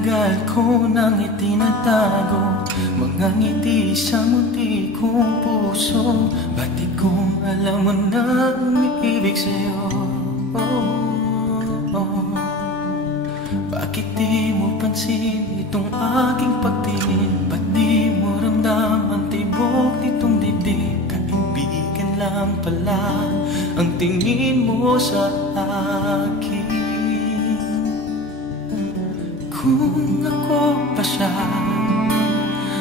Matagal ko nang itinatago mga ngiti sa munti kong puso. Ba't di ko alam mo na umiibig sa'yo? Bakit di mo pansin itong aking pagtingin? Ba't di mo ramdam ang tibok nitong dibdib? Kaibigan lang pala ang tingin mo sa akin. Kung ako pa siya,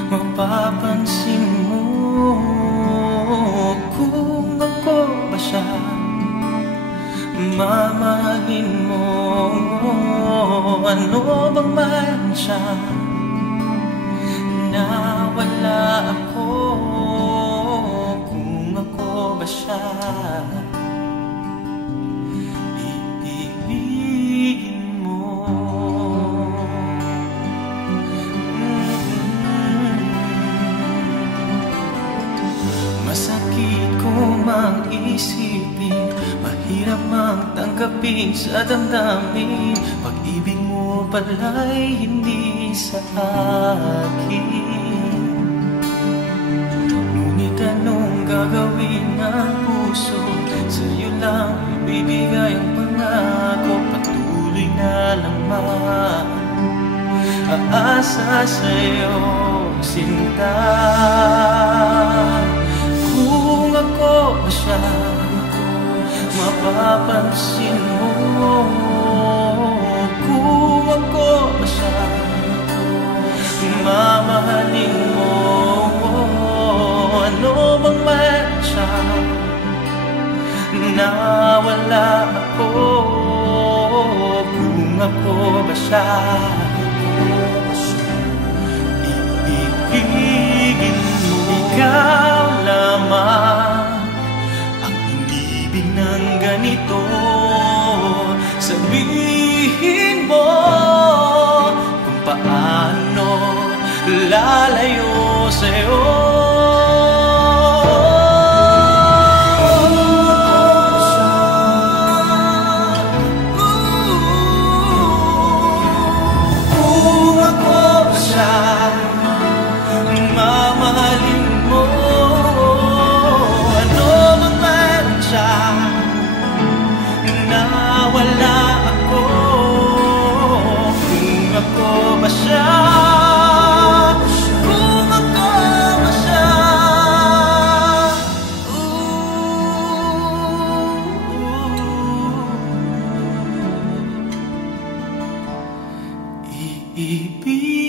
mapapansin mo. Kung ako ba siya, mamahalin mo. Ano bang mayroon siya na wala ako? Kung ako ba siya, iibigin mo. Masakit ko mang isipin, mahirap mang tanggapin sa damdamin. Pag-ibig mo pala'y hindi sa akin. Ngunit anong gagawin ng puso? Sa'yo lang ibibigay ang pangako. Patuloy na lamang aasa sa'yo, sinta. Kung ako ba siya, mapapansin mo. Kung ako ba siya, mamahalin mo. Ano bang mayroon siya na wala ako? Kung ako ba siya, iibigin mo. Ikaw lamang ang inibig ng ganito. Sabihin mo kung paano lalayo sa'yo. Kung ako ba siya, mamahalin mo. Ano bang mayroon siya na wala ako? Kung ako ba siya, kung ako ba siya, iibig